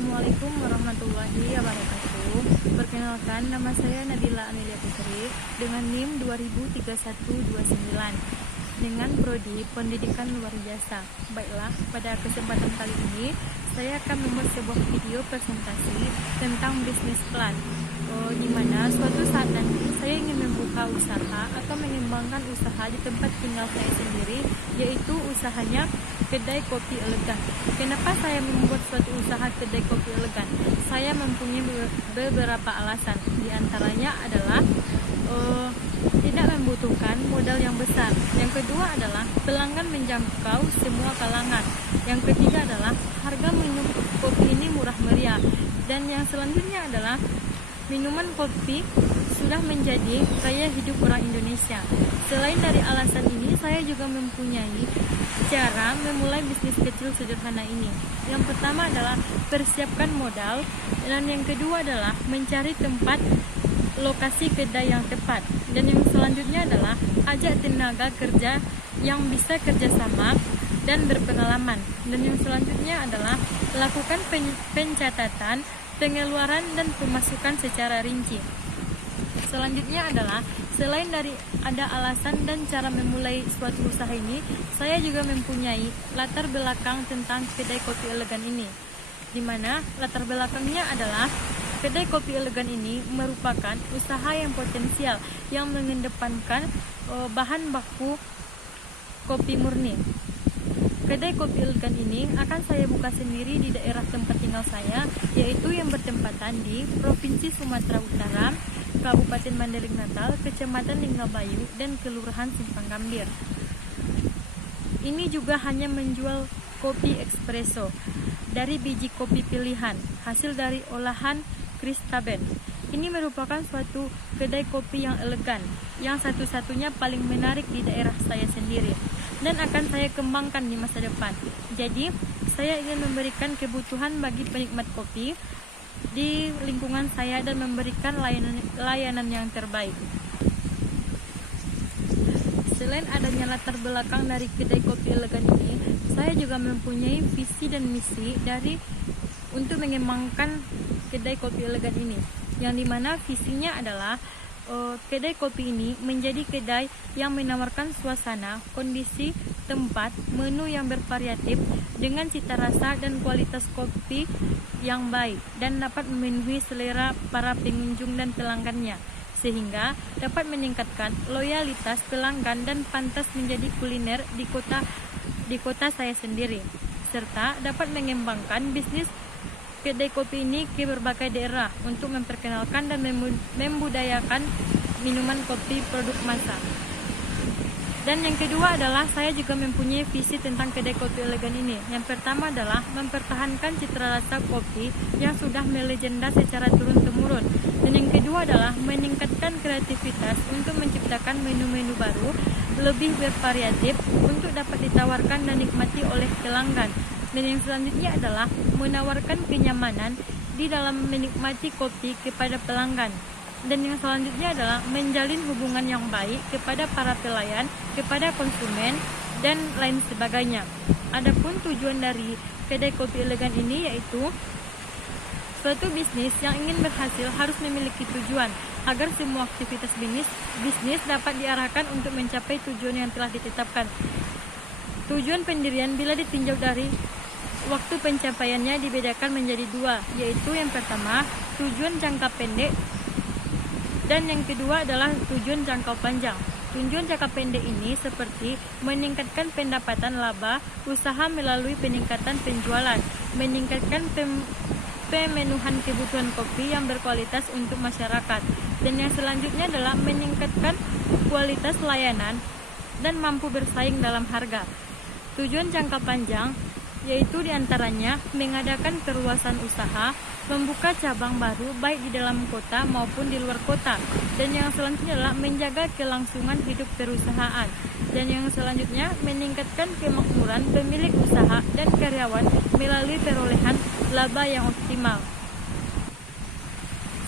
Assalamualaikum warahmatullahi wabarakatuh. Perkenalkan, nama saya Nabila Amelia Putri dengan NIM 203129 dengan prodi Pendidikan Luar Biasa. Baiklah, pada kesempatan kali ini saya akan membuat sebuah video presentasi tentang bisnis plan, di mana suatu saat nanti saya ingin membuka usaha atau mengembangkan usaha di tempat tinggal saya sendiri, yaitu usahanya kedai kopi elegan. Kenapa saya membuat suatu usaha kedai kopi elegan? Saya mempunyai beberapa alasan. Di antaranya adalah tidak membutuhkan modal yang besar. Yang kedua adalah pelanggan menjangkau semua kalangan. Yang ketiga adalah harga minum kopi ini murah meriah. Dan yang selanjutnya adalah minuman kopi sudah menjadi gaya hidup orang Indonesia. Selain dari alasan ini, saya juga mempunyai cara memulai bisnis kecil sederhana ini. Yang pertama adalah persiapkan modal, dan yang kedua adalah mencari tempat lokasi kedai yang tepat, dan yang selanjutnya adalah ajak tenaga kerja yang bisa kerjasama dan berpengalaman, dan yang selanjutnya adalah lakukan pencatatan pengeluaran dan pemasukan secara rinci. Selanjutnya adalah selain dari ada alasan dan cara memulai suatu usaha ini, saya juga mempunyai latar belakang tentang kedai kopi elegan ini, di mana latar belakangnya adalah kedai kopi elegan ini merupakan usaha yang potensial yang mengedepankan bahan baku kopi murni. Kedai kopi elegan ini akan saya buka sendiri di daerah tempat tinggal saya, yaitu yang bertempatan di Provinsi Sumatera Utara, Kabupaten Mandailing Natal, Kecamatan Linggabayu, dan Kelurahan Simpang Gambir. Ini juga hanya menjual kopi espresso dari biji kopi pilihan, hasil dari olahan Kristaben. Ini merupakan suatu kedai kopi yang elegan, yang satu-satunya paling menarik di daerah saya sendiri, dan akan saya kembangkan di masa depan. Jadi, saya ingin memberikan kebutuhan bagi penikmat kopi di lingkungan saya dan memberikan layanan yang terbaik. Selain adanya latar belakang dari kedai kopi elegan ini, saya juga mempunyai visi dan misi untuk mengembangkan kedai kopi elegan ini, yang dimana visinya adalah kedai kopi ini menjadi kedai yang menawarkan suasana, kondisi, tempat, menu yang bervariatif dengan cita rasa dan kualitas kopi yang baik dan dapat memenuhi selera para pengunjung dan pelanggannya, sehingga dapat meningkatkan loyalitas pelanggan dan pantas menjadi kuliner di kota saya sendiri, serta dapat mengembangkan bisnis kedai kopi ini ke berbagai daerah untuk memperkenalkan dan membudayakan minuman kopi produk massa. Dan yang kedua adalah saya juga mempunyai visi tentang kedai kopi elegan ini. Yang pertama adalah mempertahankan citra rasa kopi yang sudah melegenda secara turun-temurun. Dan yang kedua adalah meningkatkan kreativitas untuk menciptakan menu-menu baru lebih bervariatif untuk dapat ditawarkan dan dinikmati oleh pelanggan. Dan yang selanjutnya adalah menawarkan kenyamanan di dalam menikmati kopi kepada pelanggan. Dan yang selanjutnya adalah menjalin hubungan yang baik kepada para pelayan, kepada konsumen, dan lain sebagainya. Adapun tujuan dari kedai kopi elegan ini yaitu suatu bisnis yang ingin berhasil harus memiliki tujuan agar semua aktivitas bisnis dapat diarahkan untuk mencapai tujuan yang telah ditetapkan. Tujuan pendirian bila ditinjau dari waktu pencapaiannya dibedakan menjadi dua, yaitu yang pertama tujuan jangka pendek dan yang kedua adalah tujuan jangka panjang. Tujuan jangka pendek ini seperti meningkatkan pendapatan laba usaha melalui peningkatan penjualan, meningkatkan pemenuhan kebutuhan kopi yang berkualitas untuk masyarakat, dan yang selanjutnya adalah meningkatkan kualitas layanan dan mampu bersaing dalam harga. Tujuan jangka panjang yaitu diantaranya mengadakan perluasan usaha, membuka cabang baru baik di dalam kota maupun di luar kota, dan yang selanjutnya adalah menjaga kelangsungan hidup perusahaan, dan yang selanjutnya meningkatkan kemakmuran pemilik usaha dan karyawan melalui perolehan laba yang optimal.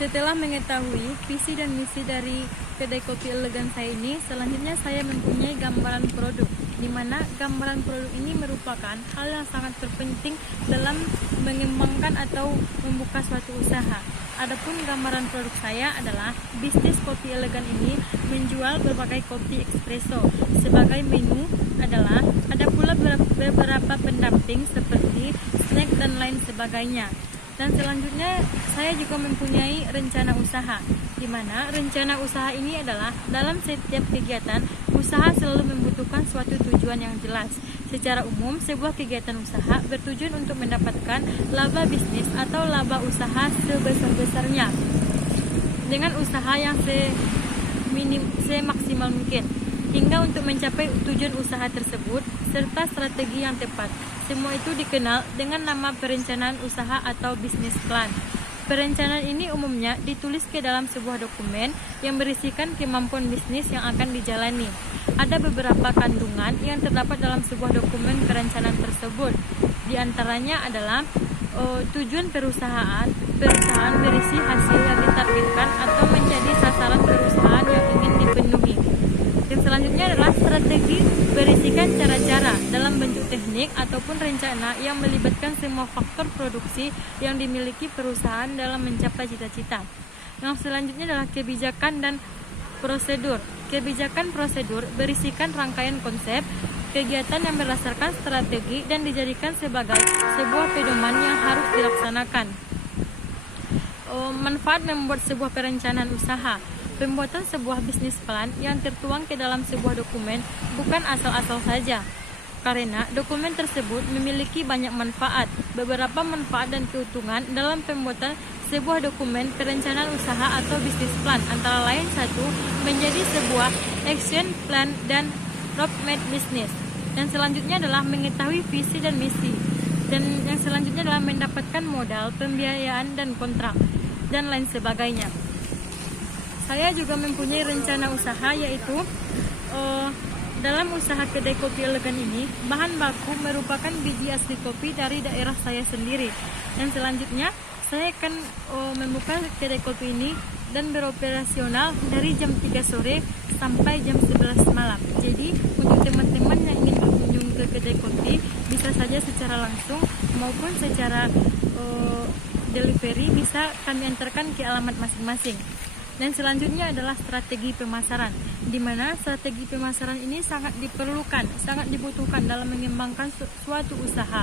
Setelah mengetahui visi dan misi dari kedai kopi elegan saya ini, selanjutnya saya mempunyai gambaran produk. di mana gambaran produk ini merupakan hal yang sangat terpenting dalam mengembangkan atau membuka suatu usaha. Adapun gambaran produk saya adalah bisnis kopi elegan ini menjual berbagai kopi espresso. Sebagai menu adalah ada pula beberapa pendamping seperti snack dan lain sebagainya. Dan selanjutnya saya juga mempunyai rencana usaha, di mana rencana usaha ini adalah dalam setiap kegiatan usaha selalu membutuhkan suatu tujuan yang jelas. Secara umum, sebuah kegiatan usaha bertujuan untuk mendapatkan laba bisnis atau laba usaha sebesar-besarnya dengan usaha yang semaksimal mungkin, hingga untuk mencapai tujuan usaha tersebut serta strategi yang tepat. Semua itu dikenal dengan nama perencanaan usaha atau business plan. Perencanaan ini umumnya ditulis ke dalam sebuah dokumen yang berisikan kemampuan bisnis yang akan dijalani. Ada beberapa kandungan yang terdapat dalam sebuah dokumen perencanaan tersebut. Di antaranya adalah tujuan perusahaan berisi hasil yang ditargetkan atau menjadi sasaran perusahaan yang ingin dipenuhi. Yang selanjutnya adalah strategi berisikan cara-cara dalam bentuk teknik ataupun rencana yang melibatkan semua faktor produksi yang dimiliki perusahaan dalam mencapai cita-cita. Yang selanjutnya adalah kebijakan dan prosedur. Kebijakan prosedur berisikan rangkaian konsep, kegiatan yang berdasarkan strategi dan dijadikan sebagai sebuah pedoman yang harus dilaksanakan. Manfaat membuat sebuah perencanaan usaha. Pembuatan sebuah bisnis plan yang tertuang ke dalam sebuah dokumen bukan asal-asal saja, karena dokumen tersebut memiliki banyak manfaat. Beberapa manfaat dan keuntungan dalam pembuatan sebuah dokumen perencanaan usaha atau bisnis plan antara lain: 1. Menjadi sebuah action plan dan roadmap bisnis. Dan selanjutnya adalah mengetahui visi dan misi. Dan yang selanjutnya adalah mendapatkan modal, pembiayaan dan kontrak dan lain sebagainya. Saya juga mempunyai rencana usaha, yaitu dalam usaha kedai kopi elegan ini, bahan baku merupakan biji asli kopi dari daerah saya sendiri. Dan selanjutnya saya akan membuka kedai kopi ini dan beroperasional dari jam 3 sore sampai jam 11 malam. Jadi untuk teman-teman yang ingin berkunjung ke kedai kopi, bisa saja secara langsung maupun secara delivery bisa kami antarkan ke alamat masing-masing. Dan selanjutnya adalah strategi pemasaran, di mana strategi pemasaran ini sangat diperlukan, sangat dibutuhkan dalam mengembangkan suatu usaha.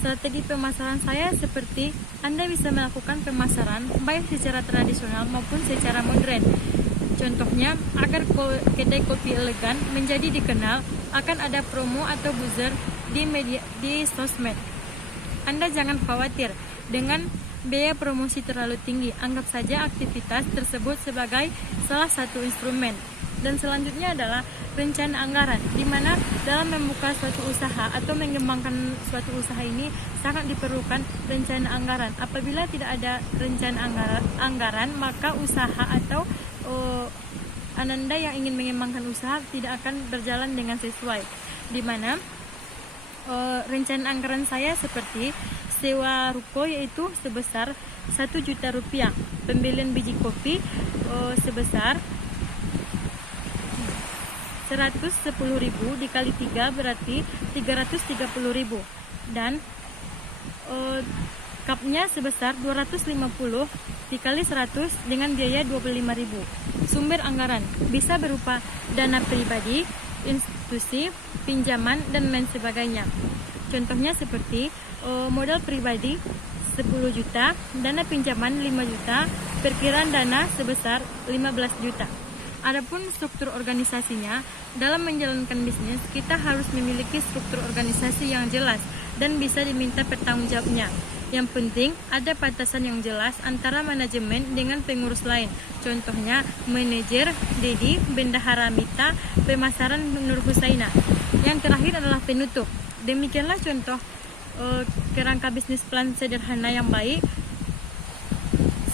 Strategi pemasaran saya seperti Anda bisa melakukan pemasaran baik secara tradisional maupun secara modern. Contohnya, agar kedai kopi elegan menjadi dikenal, akan ada promo atau buzzer di sosmed. Anda jangan khawatir dengan biaya promosi terlalu tinggi. Anggap saja aktivitas tersebut sebagai salah satu instrumen. Dan selanjutnya adalah rencana anggaran, di mana dalam membuka suatu usaha atau mengembangkan suatu usaha ini sangat diperlukan rencana anggaran. Apabila tidak ada rencana anggaran, maka usaha atau Ananda yang ingin mengembangkan usaha tidak akan berjalan dengan sesuai. Di mana rencana anggaran saya seperti sewa ruko, yaitu sebesar 1 juta rupiah. Pembelian biji kopi sebesar 110.000 dikali 3 berarti 330.000. Dan cupnya sebesar 250 dikali 100 dengan biaya 25.000. Sumber anggaran bisa berupa dana pribadi, institusi, pinjaman, dan lain sebagainya. Contohnya seperti modal pribadi 10 juta, dana pinjaman 5 juta, perkiraan dana sebesar 15 juta. Adapun struktur organisasinya, dalam menjalankan bisnis kita harus memiliki struktur organisasi yang jelas dan bisa diminta pertanggungjawabnya. Yang penting ada batasan yang jelas antara manajemen dengan pengurus lain. Contohnya manajer Dedi, bendahara Mita, pemasaran Nur Husaina. Yang terakhir adalah penutup. Demikianlah contoh kerangka bisnis plan sederhana yang baik.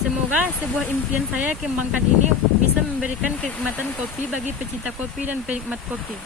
Semoga sebuah impian saya kembangkan ini bisa memberikan kenikmatan kopi bagi pecinta kopi dan penikmat kopi.